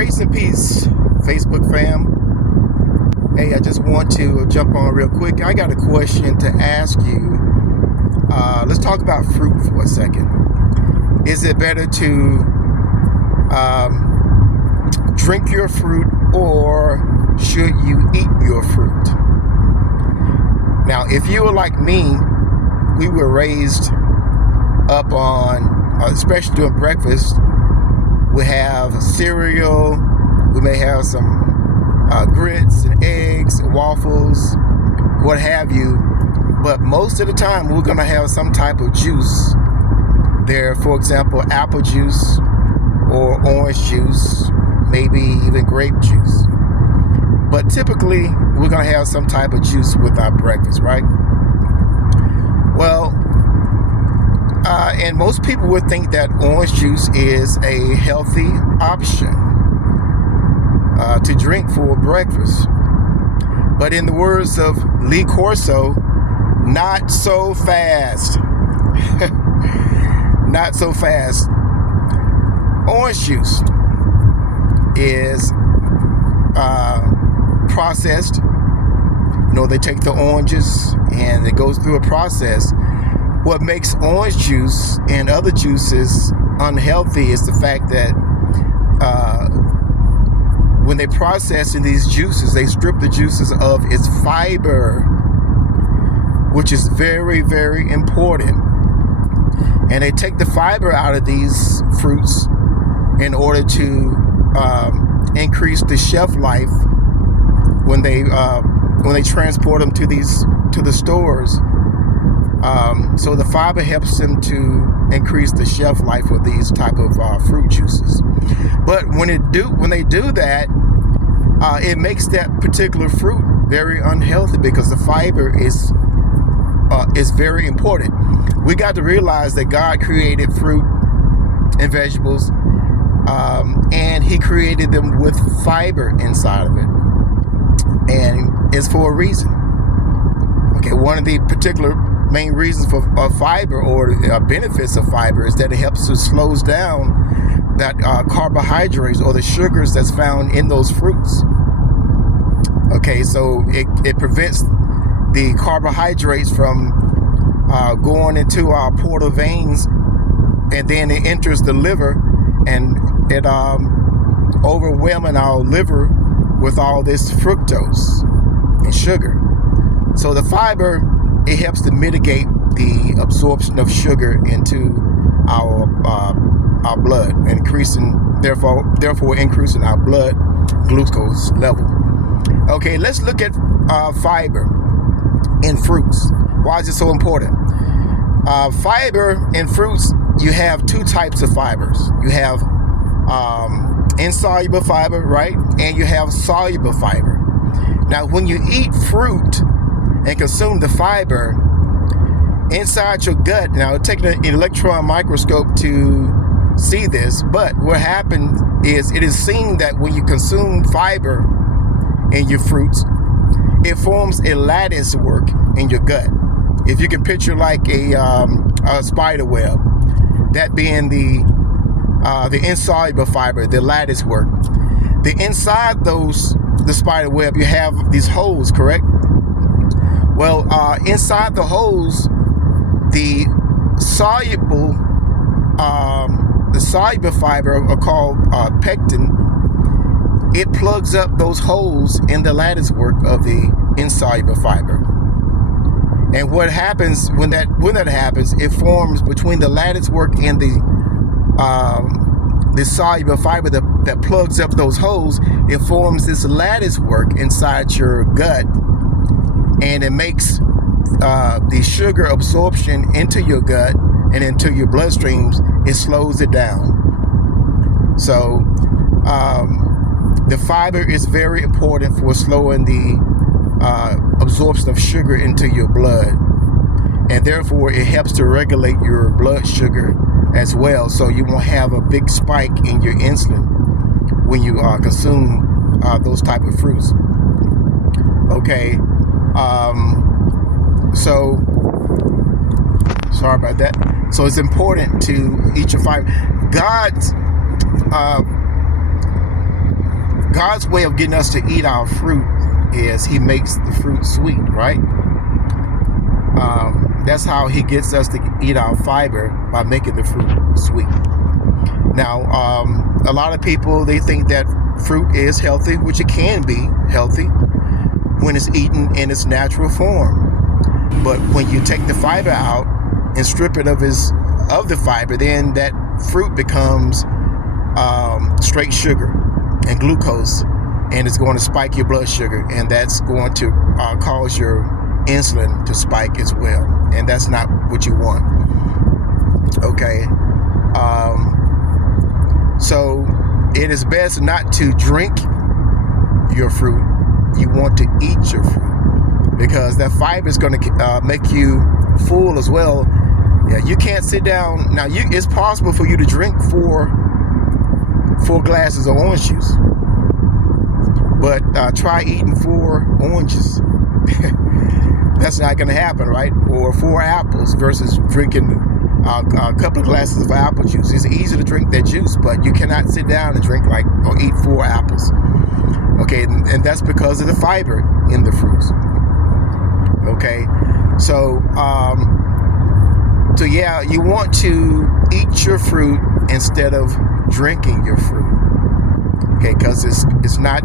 Grace and peace, Facebook fam. Hey, I just want to jump on real quick. I got a question to ask you. Let's talk about fruit for a second. Is it better to drink your fruit, or should you eat your fruit? Now, if you were like me, we were raised up on, especially during breakfast, we have cereal, we may have some grits and eggs, waffles, what have you. But most of the time, we're going to have some type of juice there. For example, apple juice or orange juice, maybe even grape juice. But typically, we're going to have some type of juice with our breakfast, right? Well, and most people would think that orange juice is a healthy option to drink for breakfast. But in the words of Lee Corso, not so fast. Not so fast. Orange juice is processed. You know, they take the oranges and it goes through a process. What makes orange juice and other juices unhealthy is the fact that when they process in these juices, they strip the juices of its fiber, which is very, very important. And they take the fiber out of these fruits in order to increase the shelf life when they transport them to the stores. So the fiber helps them to increase the shelf life of these type of fruit juices. But when they do that, it makes that particular fruit very unhealthy because the fiber is very important. We got to realize that God created fruit and vegetables, and He created them with fiber inside of it, and it's for a reason. Okay, one of the particular main reasons for fiber, or benefits of fiber, is that it helps to slows down that carbohydrates or the sugars that's found in those fruits. Okay, so it prevents the carbohydrates from going into our portal veins, and then it enters the liver, and it overwhelming our liver with all this fructose and sugar. So the fiber, it helps to mitigate the absorption of sugar into our blood, therefore increasing our blood glucose level. Okay, let's look at fiber in fruits. Why is it so important? Fiber in fruits, you have two types of fibers. You have insoluble fiber, right? And you have soluble fiber. Now, when you eat fruit and consume the fiber inside your gut, now taking an electron microscope to see this, but what happens is it is seen that when you consume fiber in your fruits, it forms a lattice work in your gut. If you can picture like a spider web, that being the insoluble fiber, the lattice work. The inside the spider web, you have these holes, correct? Well, inside the holes, the soluble fiber are called pectin. It plugs up those holes in the lattice work of the insoluble fiber. And what happens when that happens, it forms between the lattice work and the soluble fiber that plugs up those holes. It forms this lattice work inside your gut, and it makes the sugar absorption into your gut and into your bloodstreams. It slows it down. So the fiber is very important for slowing the absorption of sugar into your blood, and therefore it helps to regulate your blood sugar as well, so you won't have a big spike in your insulin when you consume those type of fruits. Okay, so sorry about that. So it's important to eat your fiber. God's way of getting us to eat our fruit is he makes the fruit sweet, right? That's how he gets us to eat our fiber, by making the fruit sweet. Now, a lot of people, they think that fruit is healthy, which it can be healthy when it's eaten in its natural form. But when you take the fiber out and strip it of the fiber, then that fruit becomes straight sugar and glucose, and it's going to spike your blood sugar, and that's going to cause your insulin to spike as well, and that's not what you want. Okay, so it is best not to drink your fruit. You want to eat your fruit, because that fiber is going to make you full as well. Yeah, you can't sit down. Now, it's possible for you to drink four glasses of orange juice, but try eating 4 oranges. That's not going to happen, right? Or 4 apples versus drinking a couple of glasses of apple juice. It's easy to drink that juice, but you cannot sit down and drink or eat 4 apples. Okay, and that's because of the fiber in the fruits. Okay, so yeah, you want to eat your fruit instead of drinking your fruit. Okay, because it's not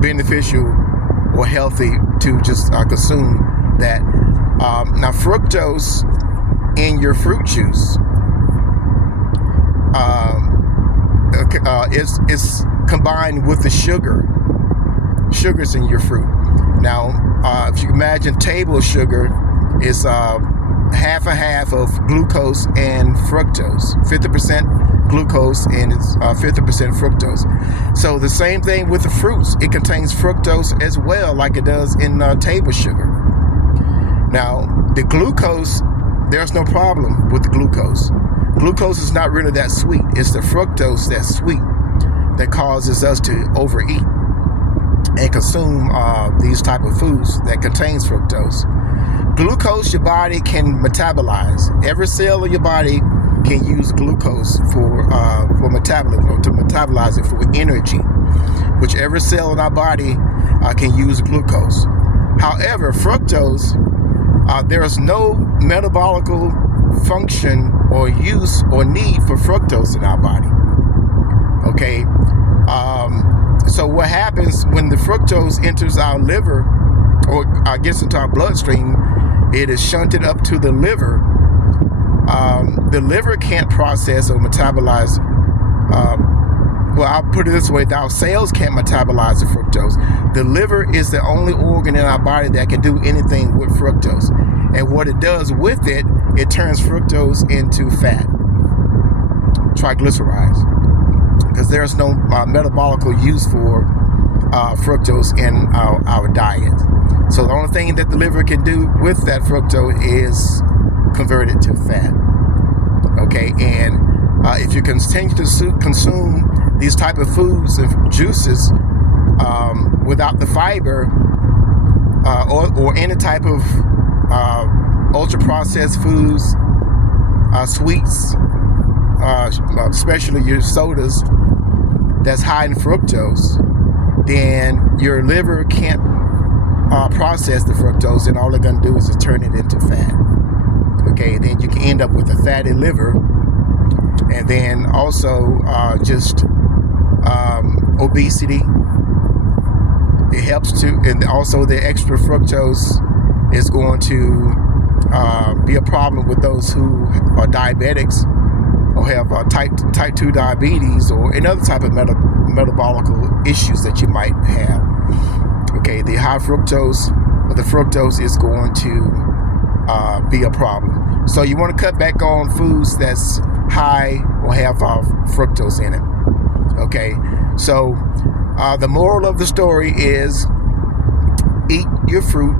beneficial or healthy to just consume that. Now, fructose in your fruit juice is combined with the sugars in your fruit. Now, if you imagine table sugar is half and half of glucose and fructose, 50% glucose and it's 50% fructose. So the same thing with the fruits, it contains fructose as well, like it does in table sugar. Now, the glucose, there's no problem with the glucose. Glucose is not really that sweet. It's the fructose that's sweet that causes us to overeat and consume these type of foods that contains fructose. Glucose, your body can metabolize. Every cell of your body can use glucose for metabolism, to metabolize it for energy, which every cell in our body can use glucose. However, fructose, there is no metabolic function or use or need for fructose in our body. Okay, so what happens when the fructose enters our liver or gets into our bloodstream, it is shunted up to the liver. The liver can't process or metabolize. Well, I'll put it this way: our cells can't metabolize the fructose. The liver is the only organ in our body that can do anything with fructose. And what it does with it, it turns fructose into fat, triglycerides, because there's no metabolic use for fructose in our diet. So the only thing that the liver can do with that fructose is convert it to fat. Okay, and if you continue to consume these type of foods and juices without the fiber or any type of ultra-processed foods, sweets, especially your sodas that's high in fructose, then your liver can't process the fructose, and all they're going to do is just turn it into fat. Okay, then you can end up with a fatty liver, and then also just obesity. It helps to, and also the extra fructose is going to be a problem with those who are diabetics or have type 2 diabetes or any other type of metabolic issues that you might have. Okay, the high fructose or the fructose is going to be a problem. So you want to cut back on foods that's high or have fructose in it. Okay, so the moral of the story is eat your fruit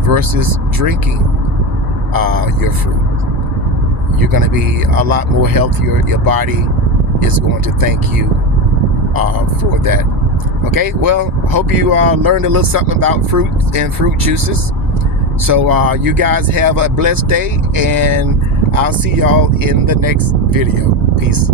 versus drinking your fruit. You're going to be a lot more healthier. Your body is going to thank you for that. Okay, well, hope you learned a little something about fruit and fruit juices. So you guys have a blessed day, and I'll see y'all in the next video. Peace.